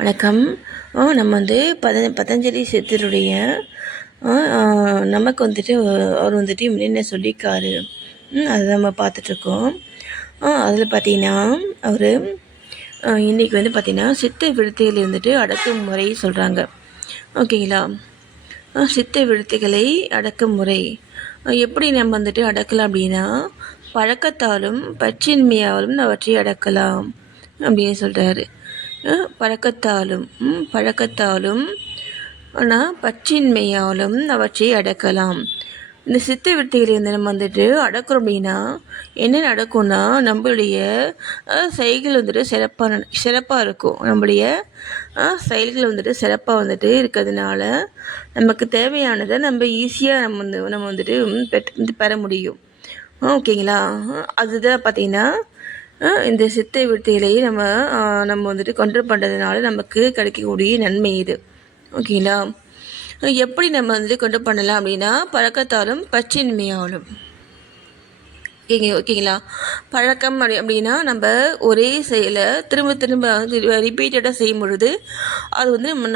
வணக்கம். நம்ம பதஞ்சலி சித்தருடைய நமக்கு அவர் என்ன சொல்லியிருக்காரு, அதை நம்ம பார்த்துட்ருக்கோம். அதில் பார்த்தீங்கன்னா அவர் இன்றைக்கி பார்த்திங்கன்னா சித்த விருத்தியில் அடக்குமுறை சொல்கிறாங்க. ஓகேங்களா? சித்த விருத்திகளை அடக்குமுறை எப்படி நம்ம அடக்கலாம் அப்படின்னா, பழக்கத்தாலும் பற்றின்மையாலும் அவற்றை அடக்கலாம் அப்படின்னு சொல்கிறாரு. பழக்கத்தாலும் ஆனால் பற்றின்மையாலும் அவற்றை அடக்கலாம். இந்த சித்த விருத்திகளை நம்ம அடக்கிறோம் அப்படின்னா என்ன நடக்கும்னா, நம்மளுடைய செயல்கள் சிறப்பாக இருக்கும். நம்மளுடைய செயல்கள் சிறப்பாக இருக்கிறதுனால நமக்கு தேவையானதை நம்ம ஈஸியாக நம்ம பெற முடியும். ஓகேங்களா? அதுதான் பார்த்திங்கன்னா இந்த சித்தை விருத்திகளையே நம்ம கண்ட்ரோல் பண்ணுறதுனால நமக்கு கிடைக்கக்கூடிய நன்மை இது. ஓகேங்களா? எப்படி நம்ம கண்ட்ரோல் பண்ணலாம் அப்படின்னா, பழக்கத்தாலும் பற்றின்மையாலும். ஓகேங்களா? பழக்கம் அப்படின்னா நம்ம ஒரே செயலை திரும்ப திரும்ப ரிப்பீட்டடாக செய்யும் பொழுது அது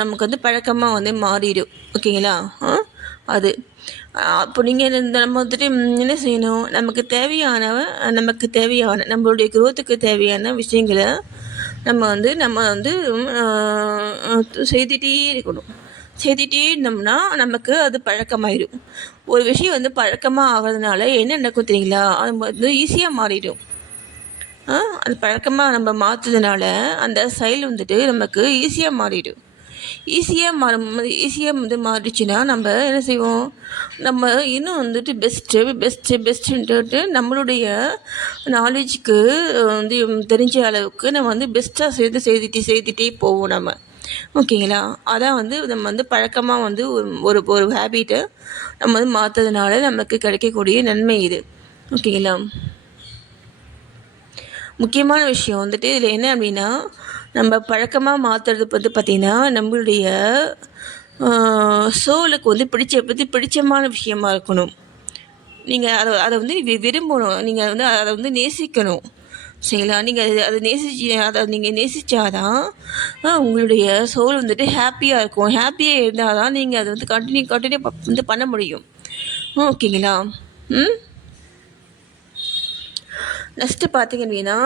நமக்கு பழக்கமாக மாறிடும். ஓகேங்களா? அது அப்போ நீங்கள் நம்ம என்ன செய்யணும், நமக்கு தேவையான நம்மளுடைய குரோத்துக்கு தேவையான விஷயங்களை நம்ம செய்துகிட்டே இருக்கணும். செய்துகிட்டே இருந்தோம்னா நமக்கு அது பழக்கமாயிடும். ஒரு விஷயம் பழக்கமாக ஆகிறதுனால என்ன நடக்கும் தெரியுங்களா, அது ஈஸியாக மாறிடும். அது பழக்கமாக நம்ம மாற்றுறதுனால அந்த செயல் நமக்கு ஈஸியாக மாறிடும். ஈஸியாக மாறிடுச்சுன்னா நம்ம என்ன செய்வோம், நம்ம இன்னும் பெஸ்ட்டுன்ட்டு நம்மளுடைய நாலேஜுக்கு தெரிஞ்ச அளவுக்கு நம்ம பெஸ்ட்டாக செய்துகிட்டே போவோம் நம்ம. ஓகேங்களா? அதான் நம்ம பழக்கமாக ஒரு ஹேபிட்டை நம்ம மாற்றுறதுனால நமக்கு கிடைக்கக்கூடிய நன்மை இது. ஓகேங்களா? முக்கியமான விஷயம் இதில் என்ன அப்படின்னா, நம்ம பழக்கமாக மாற்றுறது பார்த்திங்கன்னா நம்மளுடைய சோலுக்கு பிடிச்சமான விஷயமா இருக்கணும். நீங்கள் அதை விரும்பணும். நீங்கள் அதை நேசிக்கணும். சரிங்களா? நீங்கள் அதை நீங்கள் நேசித்தாதான் உங்களுடைய சோல் ஹாப்பியாக இருக்கும். ஹாப்பியாக இருந்தால் தான் நீங்கள் அதை கண்டினியூ பண்ண முடியும். ஓகேங்களா? நெக்ஸ்ட்டு பார்த்திங்க அப்படின்னா,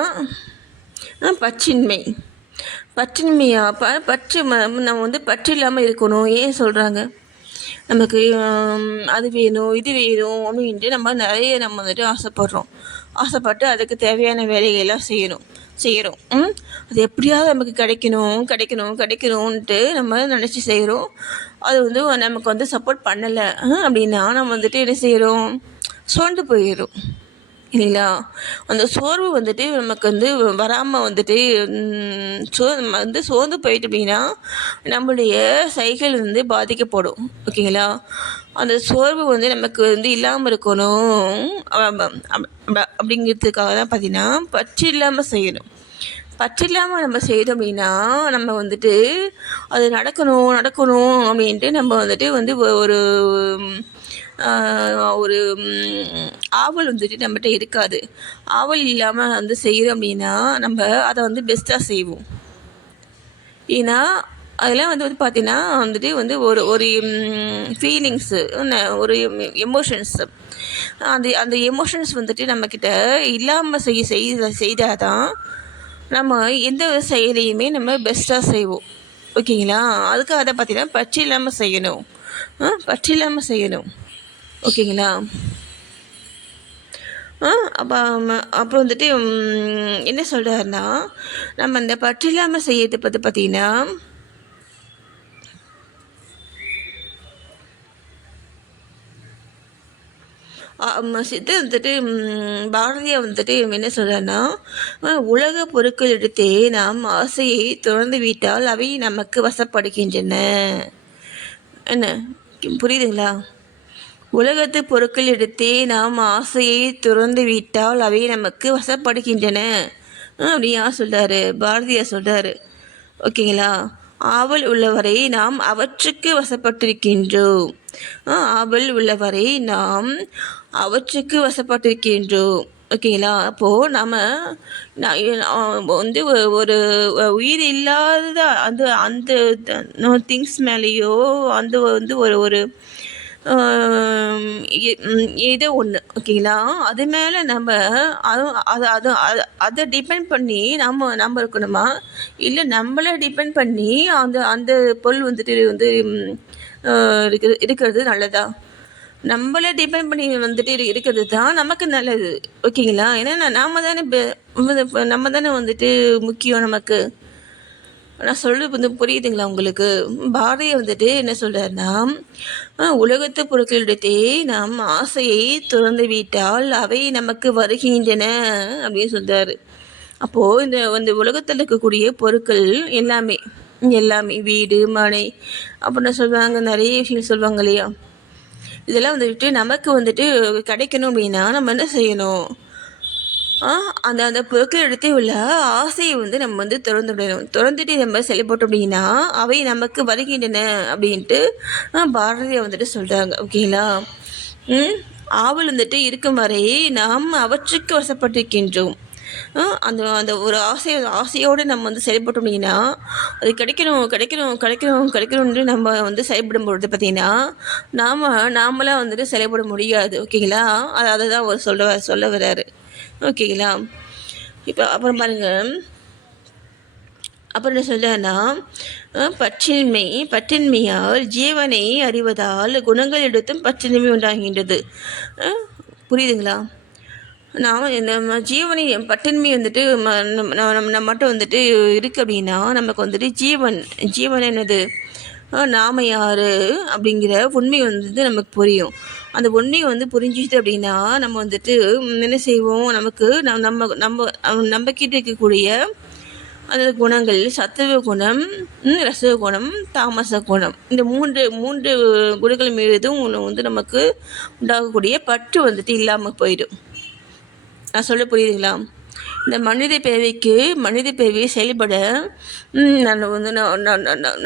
பற்றின்மையா பற்று நம்ம பற்று இல்லாமல் இருக்கணும். ஏன் சொல்கிறாங்க, நமக்கு அது வேணும் இது வேணும் அப்படின்ட்டு நம்ம நிறைய ஆசைப்பட்டு அதுக்கு தேவையான வேலைகளெல்லாம் செய்கிறோம். அது எப்படியாவது நமக்கு கிடைக்கணும்ன்ட்டு நம்ம நினச்சி செய்கிறோம். அது நமக்கு சப்போர்ட் பண்ணலை அப்படின்னா நம்ம என்ன செய்கிறோம், சோர்ந்து போயிடும் இல்லைங்களா? அந்த சோர்வு நமக்கு வராமல் சோர்ந்து போயிட்டு அப்படின்னா நம்மளுடைய சைக்கிள் பாதிக்கப்படும். ஓகேங்களா? அந்த சோர்வு நமக்கு இல்லாமல் இருக்கணும். அப்படிங்கிறதுக்காக தான் பார்த்திங்கன்னா பற்று இல்லாமல் செய்யணும். பற்று இல்லாமல் நம்ம செய்தோம் அப்படின்னா நம்ம அது நடக்கணும் அப்படின்ட்டு நம்ம ஒரு ஒரு ஆவல் நம்மகிட்ட இருக்காது. ஆவல் இல்லாமல் செய்கிறோம் அப்படின்னா நம்ம அதை பெஸ்ட்டாக செய்வோம். ஏன்னா அதெல்லாம் பார்த்திங்கன்னா ஒரு ஃபீலிங்ஸு, ஒரு எமோஷன்ஸு, அந்த எமோஷன்ஸ் நம்மக்கிட்ட இல்லாமல் செய்தால் தான் நம்ம எந்த செயலையுமே நம்ம பெஸ்ட்டாக செய்வோம். ஓகேங்களா? அதுக்காக அதை பார்த்திங்கன்னா பற்று இல்லாமல் செய்யணும். ஓகேங்களா? அப்புறம் என்ன சொல்கிறாருன்னா, நம்ம இந்த பற்று இல்லாமல் செய்யறது பார்த்திங்கன்னா சித்த பாரதியார் என்ன சொல்கிறாருன்னா, உலக பொருட்கள் எடுத்தே நாம் ஆசையை துறந்து விட்டால் அவை நமக்கு வசப்படுகின்றன. என்ன புரியுதுங்களா? உலகத்து பொருட்கள் எடுத்தே நாம் ஆசையை துறந்து விட்டால் அவை நமக்கு வசப்படுகின்றன அப்படின்னு யார் சொல்கிறாரு? பாரதியார் சொல்கிறாரு. ஓகேங்களா? ஆவல் உள்ளவரை நாம் அவற்றுக்கு வசப்பட்டிருக்கின்றோம். ஓகேங்களா? அப்போது நம்ம வந்து ஒரு உயிர் இல்லாத அந்த அந்த திங்ஸ் மேலேயோ அந்த வந்து ஒரு ஒரு ஏதோ ஒன்று ஓகேங்களா, அது மேலே நம்ம அது அது அது அது அதை டிபெண்ட் பண்ணி நம்ம இருக்கணுமா, இல்லை நம்மளை டிபெண்ட் பண்ணி அந்த அந்த பொருள் வந்துட்டு வந்து இருக்கிறது நல்லதா? நம்மள டிபெண்ட் பண்ணி வந்துட்டு இருக்கிறது தான் நமக்கு நல்லது. ஓகேங்களா? ஏன்னா நாம தானே நம்ம தானே வந்துட்டு முக்கியம் நமக்கு. நான் சொல்றது வந்து புரியுதுங்களா உங்களுக்கு? பாரதியார் வந்துட்டு என்ன சொல்றாருன்னா, உலகத்து பொருட்களிடத்தே நாம் ஆசையை துறந்து விட்டால் அவை நமக்கு வருகின்றன அப்படின்னு சொல்றாரு. அப்போது இந்த இந்த உலகத்தில் இருக்கக்கூடிய பொருட்கள் எல்லாமே எல்லாமே வீடு மனை அப்படின்னு சொல்லுவாங்க, நிறைய விஷயங்கள் சொல்லுவாங்க இல்லையா? இதெல்லாம் வந்துட்டு நமக்கு வந்துட்டு கிடைக்கணும் அப்படின்னா நம்ம என்ன செய்யணும்? அந்த அந்த பொருட்கள் இடத்தே உள்ள ஆசையை வந்து நம்ம வந்து திறந்துடணும். திறந்துட்டு நம்ம செயல்பட்டோம் அப்படின்னா அவை நமக்கு வருகின்றன அப்படின்ட்டு பாரதியார் வந்துட்டு சொல்கிறாங்க. ஓகேங்களா? ஆவல் வந்துட்டு இருக்கும் வரை நாம் அவற்றுக்கு வசப்பட்டிருக்கின்றோம். அந்த அந்த ஒரு ஆசையோடு நம்ம வந்து செயல்பட்டோம் அப்படின்னா அது கிடைக்கணும் கிடைக்கணும் கிடைக்கணும் கிடைக்கணும்னு நம்ம வந்து செயல்படும் பொழுது பார்த்திங்கன்னா நாமளாக வந்துட்டு செயல்பட முடியாது. ஓகேங்களா? அதை தான் அவர் சொல்ல வர்றாரு. ஓகேங்களா? இப்போ அப்புறம் பாருங்கள், அப்புறம் என்ன சொல்கிறேன்னா, பற்றின்மையால் ஜீவனை அறிவதால் குணங்கள் எடுத்தும் பற்றின்மை உண்டாகின்றது. புரியுதுங்களா? நம்ம ஜீவனை பட்டின்மை வந்துட்டு நம்மகிட்ட வந்துட்டு இருக்குது அப்படின்னா நமக்கு வந்துட்டு ஜீவன் என்னது, நாம யார் அப்படிங்கிற உண்மை வந்து நமக்கு புரியும். அந்த உண்மையை வந்து புரிஞ்சுது அப்படின்னா நம்ம வந்துட்டு என்ன செய்வோம், நமக்கு நம்ம நம்ம நம்மக்கிட்ட இருக்கக்கூடிய அந்த குணங்கள் சத்துவ குணம், ரசவ குணம், தாமச குணம், இந்த மூன்று குணங்கள் மீதும் வந்து நமக்கு உண்டாகக்கூடிய பற்று வந்துட்டு இல்லாமல் போயிடும். நான் சொல்ல புரியுதுங்களா? இந்த மனித பிறவியை செயல்பட வந்து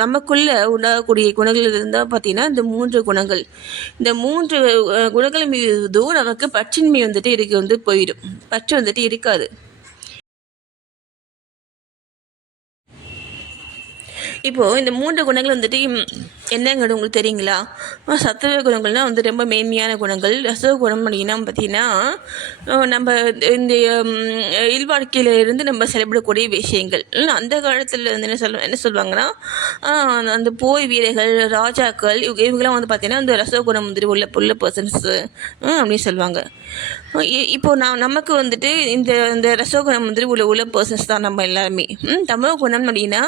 நமக்குள்ளே உண்டாகக்கூடிய குணங்கள் இருந்தால் பார்த்தீங்கன்னா இந்த 3 குணங்கள், இந்த 3 குணங்கள் மீதும் நமக்கு பற்றின்மை வந்துட்டு போயிடும். பற்று வந்துட்டு இருக்காது. இப்போது இந்த 3 குணங்கள் வந்துட்டு என்னங்கிறது உங்களுக்கு தெரியுங்களா? சத்துவ குணங்கள்னால் வந்து ரொம்ப மேன்மையான குணங்கள். ரசவ குணம் அப்படின்னா பார்த்திங்கன்னா நம்ம இந்த இல்வாழ்க்கையிலிருந்து நம்ம செயல்படக்கூடிய விஷயங்கள். அந்த காலத்தில் வந்து என்ன சொல்லுவாங்கன்னா, அந்த போர் வீரர்கள், ராஜாக்கள் இவங்கெல்லாம் வந்து பார்த்திங்கன்னா அந்த ரசவ குணம் வந்துட்டு உள்ள பர்சன்ஸு அப்படின்னு சொல்லுவாங்க. இப்போது நமக்கு வந்துட்டு இந்த இந்த ரசவ குணம் வந்துட்டு உள்ள பர்சன்ஸ் தான் நம்ம எல்லாருமே. தமோ குணம் அப்படின்னா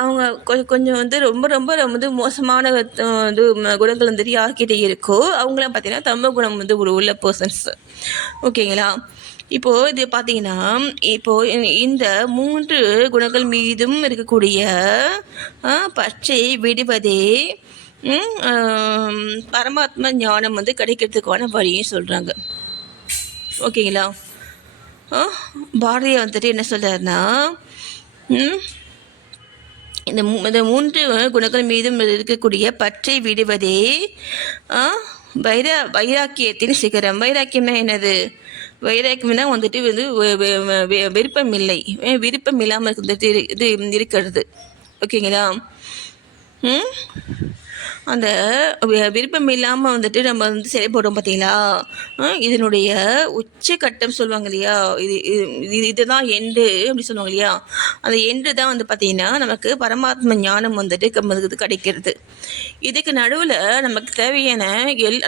அவங்க கொஞ்சம் வந்து ரொம்ப ரொம்ப வந்து மோசமான இது குணங்கள் வந்துட்டு யார்கிட்ட இருக்கோ அவங்களாம் பார்த்தீங்கன்னா தமோ குணம் வந்து உள்ள பர்சன்ஸ். ஓகேங்களா? இப்போது இது பார்த்தீங்கன்னா இப்போது இந்த 3 குணங்கள் மீதும் இருக்கக்கூடிய பற்றை விடுவதே பரமாத்மா ஞானம் வந்து கிடைக்கிறதுக்கான வழியும் சொல்கிறாங்க. ஓகேங்களா? பாரதியார் வந்துட்டு என்ன சொல்கிறாருன்னா, இந்த 3 குணங்கள் மீதும் இருக்கக்கூடிய பற்றை விடுவதே வைராக்கியத்தின் சிகரம். வைராக்கியம்னா என்னது? வைராக்கியம்னா வந்துட்டு வந்து விருப்பம் இல்லாமல் இது இருக்கிறது. ஓகேங்களா? அந்த விருப்பம் இல்லாமல் வந்துட்டு நம்ம வந்து செயல்படுறோம் பார்த்தீங்களா? இதனுடைய உச்சக்கட்டம் சொல்லுவாங்க இல்லையா? இதுதான் எண்டு அப்படி சொல்லுவாங்க இல்லையா? அந்த எண்டு தான் வந்து பார்த்திங்கன்னா நமக்கு பரமாத்ம ஞானம் வந்துட்டு கிடைக்கிறது. இதுக்கு நடுவில் நமக்கு தேவையான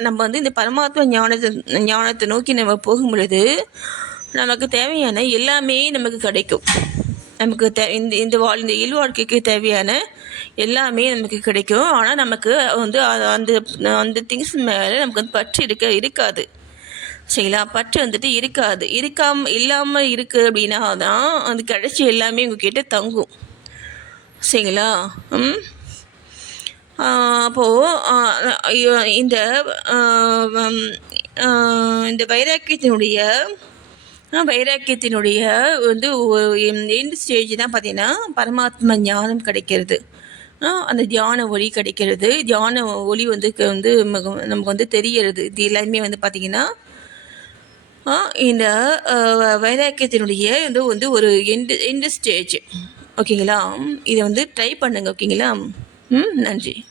நம்ம வந்து இந்த பரமாத்ம ஞானத்தை நோக்கி நம்ம போகும் பொழுது நமக்கு தேவையான எல்லாமே நமக்கு கிடைக்கும். நமக்கு இந்த இல்வாழ்க்கைக்கு தேவையான எல்லாமே நமக்கு கிடைக்கும். ஆனால் நமக்கு வந்து அந்த அந்த திங்ஸ் மேலே நமக்கு வந்து பற்று இருக்காது. சரிங்களா? பற்று வந்துட்டு இல்லாமல் இருக்குது அப்படின்னா தான் அது கிடைச்சி எல்லாமே உங்ககிட்ட தங்கும். சரிங்களா? அப்போது இந்த வைராக்கியத்தினுடைய வந்து எண்ட் ஸ்டேஜ் தான் பார்த்திங்கன்னா பரமாத்மா ஞானம் கிடைக்கிறது. அந்த தியான ஒளி கிடைக்கிறது. தியான ஒளி வந்து நமக்கு வந்து தெரியறது. இது எல்லாமே வந்து பார்த்திங்கன்னா ஆ, இந்த வைராக்கியத்தினுடைய இது வந்து ஒரு எண்டு ஸ்டேஜ். ஓகேங்களா? இதை வந்து ட்ரை பண்ணுங்க. ஓகேங்களா? ம். நன்றி.